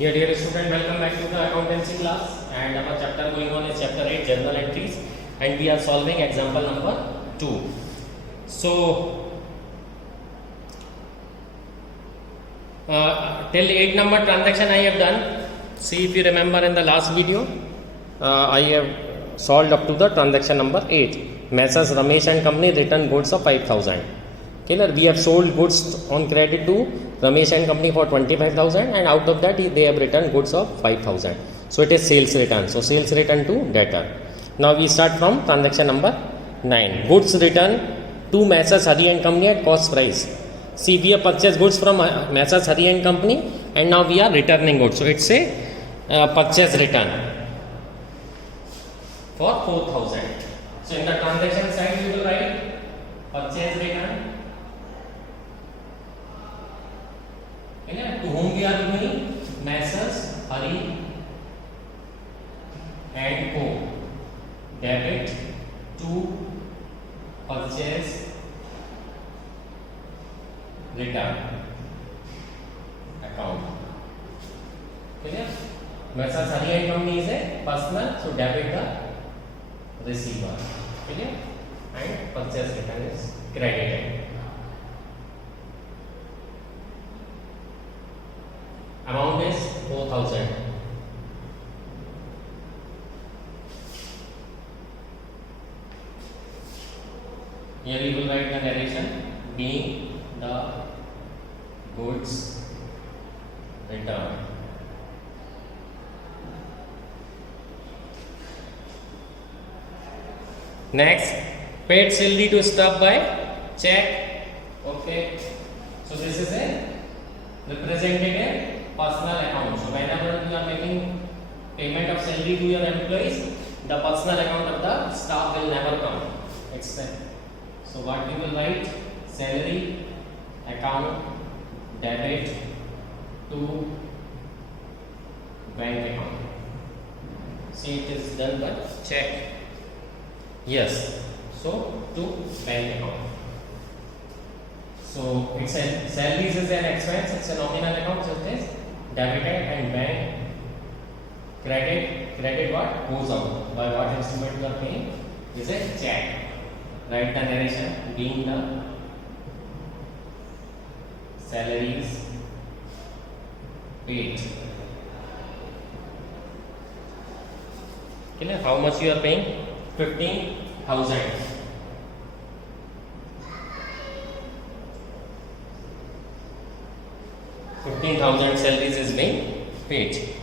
Yeah, dear student, welcome back to the accountancy class, and our chapter going on is chapter 8, journal entries, and we are solving example number 2. So, till 8 number transaction I have done. See if you remember in the last video, I have solved up to the transaction number 8. Messrs. Ramesh and company return goods of 5,000. Clear? We have sold goods on credit to Ramesh and company for 25,000, and out of that they have returned goods of 5,000. So it is sales return. So sales return to debtor. Now we start from transaction number 9. Goods return to Messrs. Hari and company at cost price. See, we have purchased goods from Messrs. Hari and company, and now we are returning goods. So it's a purchase return for 4,000. So in the transaction side you will write purchase return. To whom we are doing? Messrs. Hari and Co. Debit to purchase return account. Clear? Messrs. Hari and company is a personal, so debit the receiver. Clear? And purchase return is credited. Amount is 4,000. Here we will write the narration being the goods return. Next, paid salary to staff by check. Okay. So this is a representative personal account. So whenever you are making payment of salary to your employees, the personal account of the staff will never come. So what we will write? Salary account debit to bank account. See, it is done by check. Yes. So to bank account. So it's a salaries is an expense. It's a nominal account. So it is debited, and bank credit what goes out by what instrument you are paying is a check. Write the narration being the salaries paid. Clear? How much you are paying? 15,000. Salaries is being paid.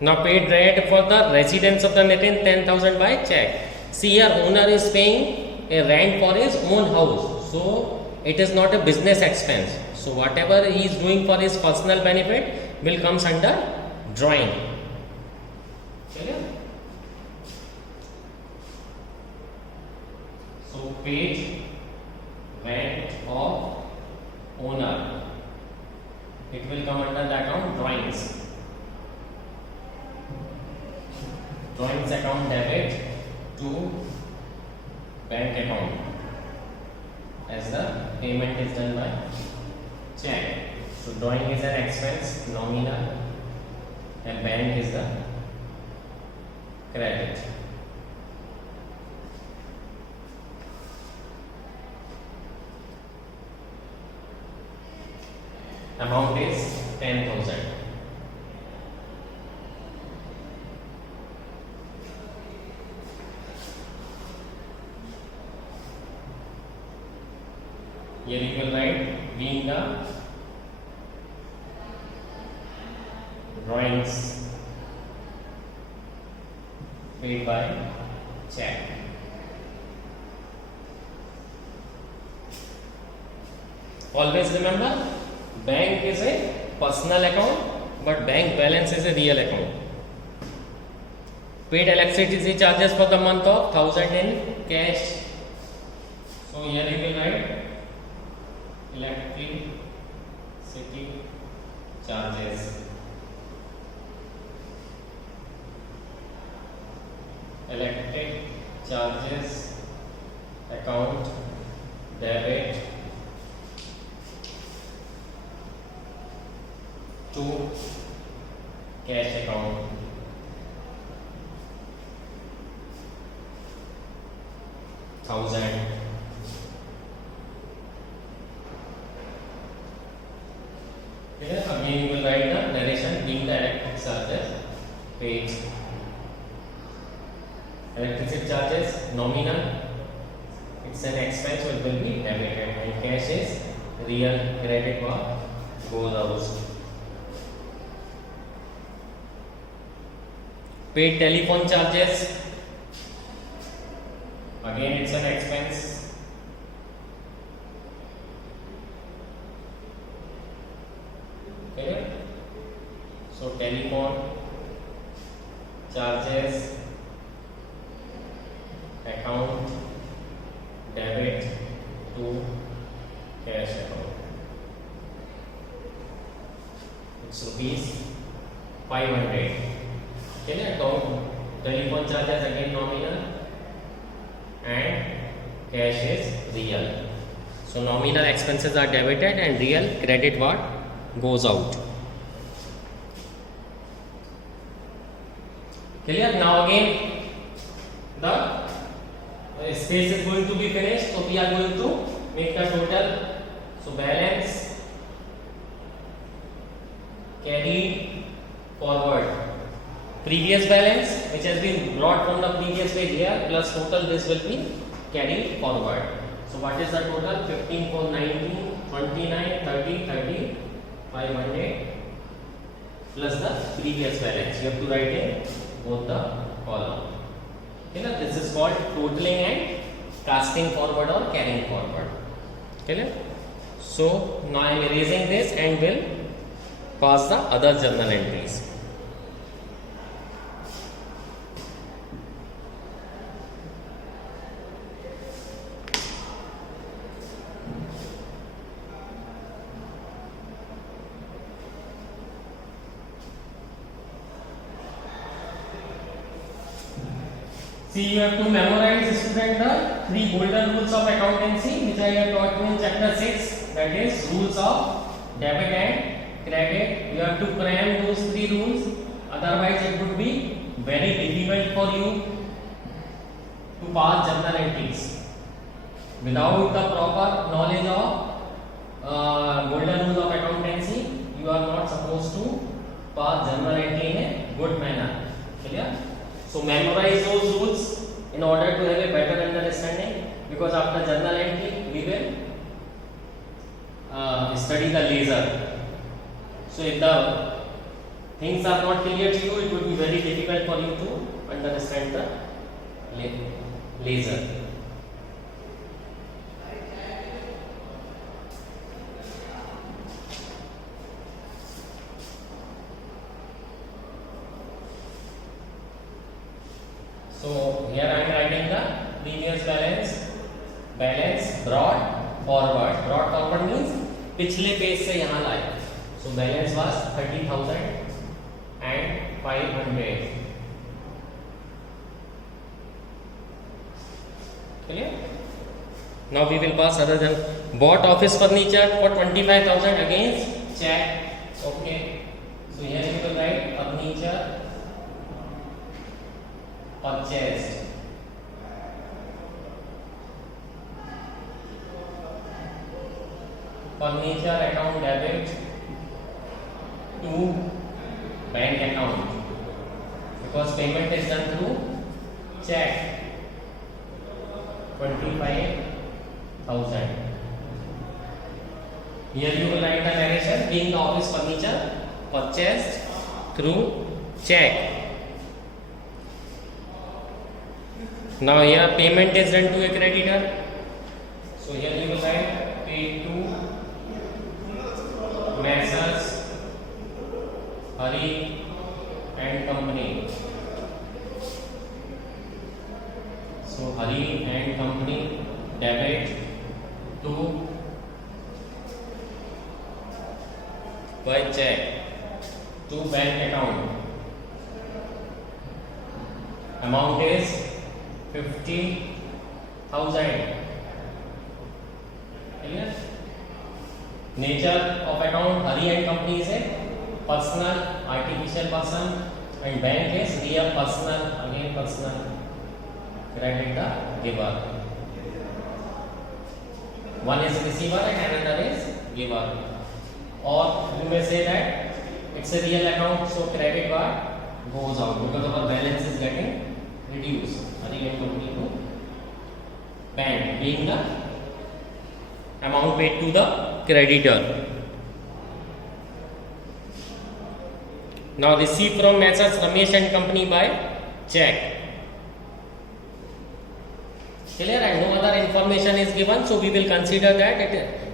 Now paid rent for the residence of the Nitin 10,000 by check. See, here owner is paying a rent for his own house, so it is not a business expense. So whatever he is doing for his personal benefit will comes under drawing. Clear? So paid rent of owner, it will come under the account drawings. Drawings account debit to bank account, as the payment is done by check. So drawing is an expense, nominal, and bank is the credit. Amount is 10,000. Here you will write being the drawings paid by check. Always remember, bank is a personal account, but bank balance is a real account. Paid electricity charges for the month of 1,000 in cash. So here you will write electricity charges. Electric charges account debit to cash account. $1,000. Okay, again you will write the narration being the electric charges paid. Electricity charges nominal, it's an expense, so it will be debited, and cash is real credit or goes out. Paid telephone charges, again it's an expense. Okay, so telephone charges account debit to cash account. It's rupees 500. Okay, account telephone charges again nominal and cash is real. So nominal expenses are debited and real credit what goes out. Clear? Now again the space is going to be finished, so we are going to make the total. So balance carried forward, previous balance which has been brought from the previous page here plus total, this will be carried forward. So what is the total? 15 for 19, 29, 30, 30, 500 plus the previous balance. You have to write in both the column. Okay, now this is called totaling and casting forward or carrying forward. Okay, so now I am erasing this and will pass the other journal entries. See, you have to memorize, student, the 3 golden rules of accountancy which I have taught you in chapter 6, that is rules of debit and credit. You have to cram those 3 rules, otherwise it would be very difficult for you to pass journal entries. Without the proper knowledge of golden rules of accountancy, you are not supposed to pass journal entry in a good manner. Clear? So memorize those rules in order to have a better understanding, because after journal entry we will study the ledger. So if the things are not clear to you, it would be very difficult for you to understand the ledger. So here I am writing the previous balance, balance brought forward. Brought forward means पिछले page से यहाँ लाए. So balance was 30,500. Clear? Now we will pass other than bought office furniture for 25,000 against check. Okay. So here you will write furniture purchased. Furniture account debit to bank account, because payment is done through check. 25,000. Here you will write the narration being the office furniture purchased through check. Now here payment is done to a creditor. So here you will write paid to Messrs Hari and Company. So Hari and Company debit to by check to bank account. Amount is 50,000. Clear? Nature of account Hari and Company is a personal, artificial person, and bank is real personal, again personal. Credit the giver. One is receiver and another is giver. Or you may say that it's a real account, so credit what goes out because our balance is getting reduced. Again company to bank being the amount paid to the creditor. Now received from Messrs Ramesh and Company by check. Clear, and no other information is given, so we will consider that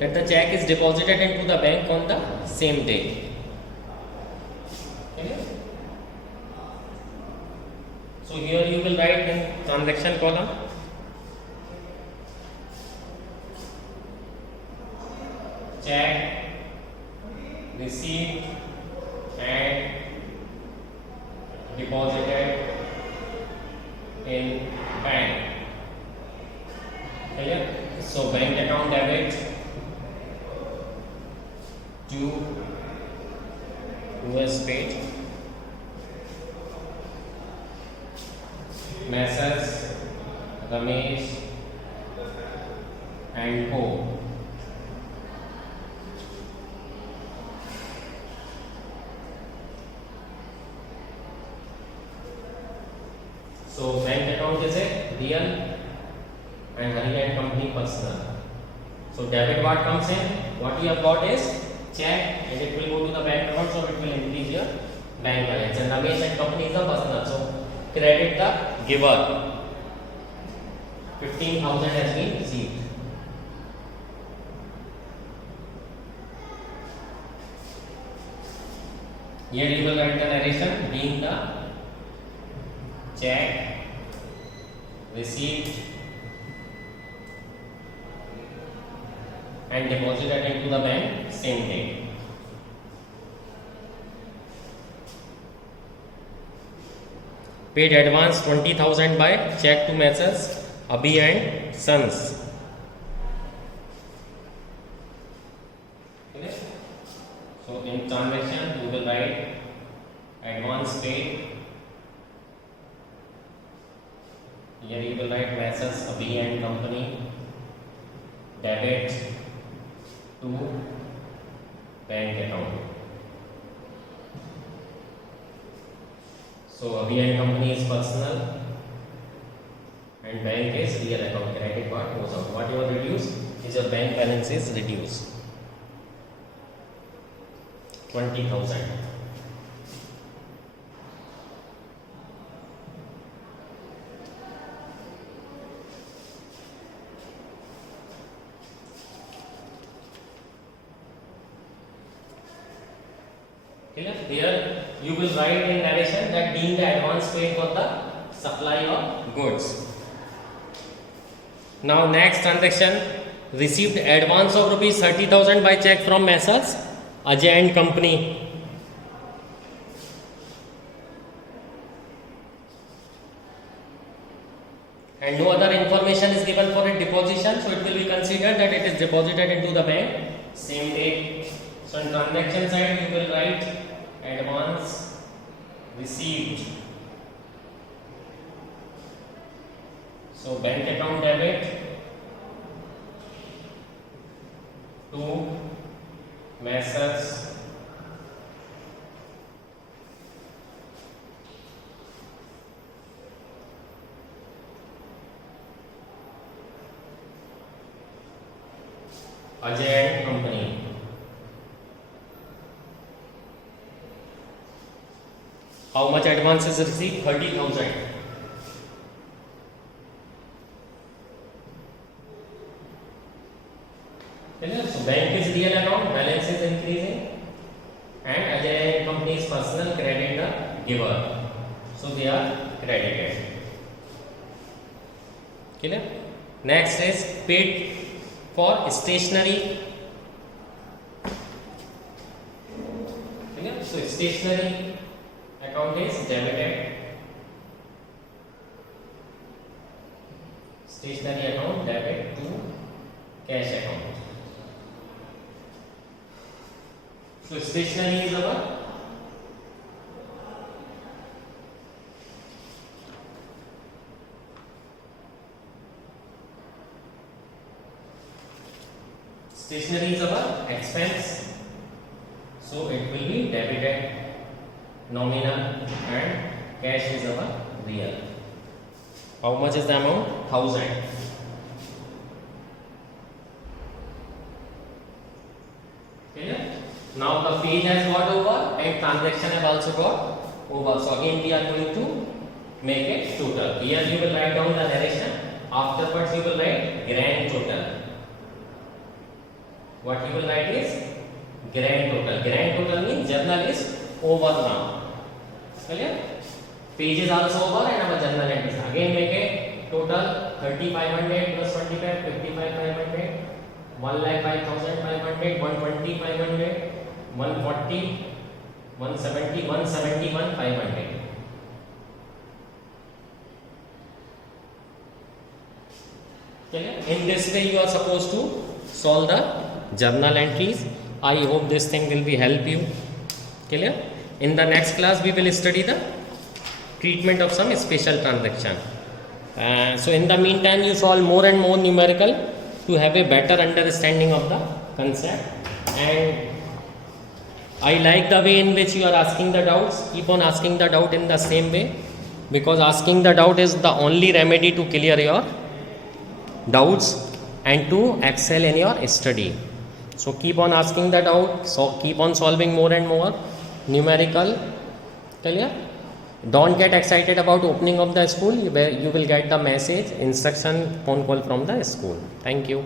the check is deposited into the bank on the same day. Clear? So here you will write in transaction column check received and deposited in bank. Clear? So bank account debit to US paid Messrs Ramesh and Co. So bank account is a real and Hari and Company personal. So debit what comes in? What you have got is check and it will go to the bank account, so it will increase your bank balance. And Ramesh and Company is the personal. So credit the giver. 15,000 has been received. Here you will write the narration being the check received and deposited into the bank same day. Paid advance 20,000 by check to Messrs Abhi and Sons. Okay. So in transaction you will write advance paid. Here you will write Messrs Abhi and Company debit to bank account. So Abhi and Company is personal and bank is real account. Credit part goes out. What you are reduced is your bank balance is reduced. 20,000. Clear? Here you will write in narration that being the advance paid for the supply of goods. Now next transaction, received advance of rupees 30,000 by check from Messrs Ajay and Company. And no other information is given for a deposition, so it will be considered that it is deposited into the bank same day. So in transaction side you will write advance received. So bank account debit to Messrs Ajay and Company. How much advance is received? 30,000. So bank is real account, balance is increasing, and Ajay and Company is personal, credit the giver. So they are credited. Clear? Next is paid for stationery. Clear? So stationery account is debited. Stationery account debit to cash account. So stationery is our Stationery is our expense, so it will be debited nominal, and cash is our real. How much is the amount? 1000. Clear? Now the page has got over and transaction have also got over. So again we are going to make it total. Here you will write down the narration. Afterwards you will write grand total. What you will write is grand total. Grand total means journal is over now. Clear? Page is also over and our journal entries. Again make it total 30,500 plus 25, 55,500, 1,05,500, 120, 500, 140, 170, 171, 500. Clear? In this way you are supposed to solve the journal entries. I hope this thing will be help you. Clear? In the next class we will study the treatment of some special transaction. So in the meantime you solve more and more numerical to have a better understanding of the concept. And I like the way in which you are asking the doubts. Keep on asking the doubt in the same way, because asking the doubt is the only remedy to clear your doubts and to excel in your study. So keep on asking the doubt, so keep on solving more and more numerical. Clear? Don't get excited about opening of the school, where you will get the message, instruction, phone call from the school. Thank you.